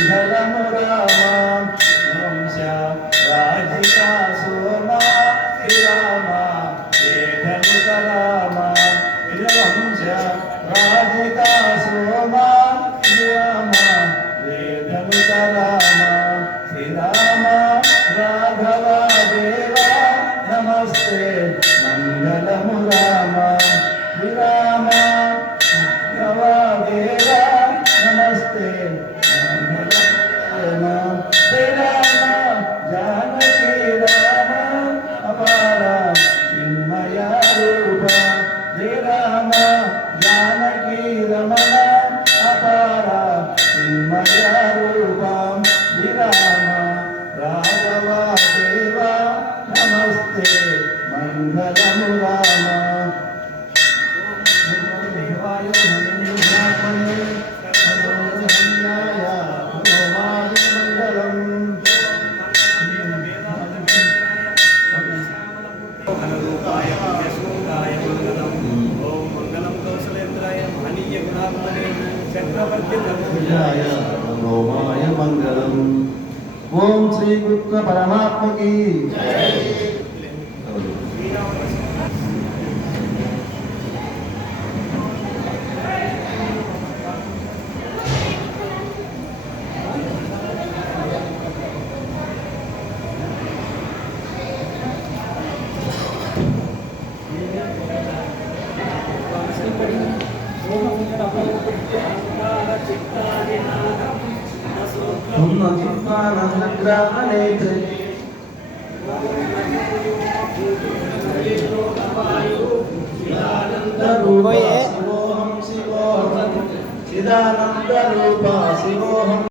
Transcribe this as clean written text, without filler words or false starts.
మంగళము రామ వంశ రాజికా సోమ శ్రీరామ వేదనుత రామ వంశ రాజికా సోమ శ్రీరామ వేదనుత రామ శ్రీరామ రాఘవ దేవ నమస్తే మంగళము రామ శ్రీరామ రాఘవ దేవ నమస్తే మంగళము శ్రీరామ జానకి రామ అపార చిన్మయ రూప శ్రీరామ జానకి రమణ అపార చిన్మయ రూప శ్రీరామ రాఘవ దేవ నమస్తే మంగళము రామ దేవాయ रोमाय मंगलम। ओम श्री कृष्ण परमात्मा की चिदानंद रूपा शिवोहम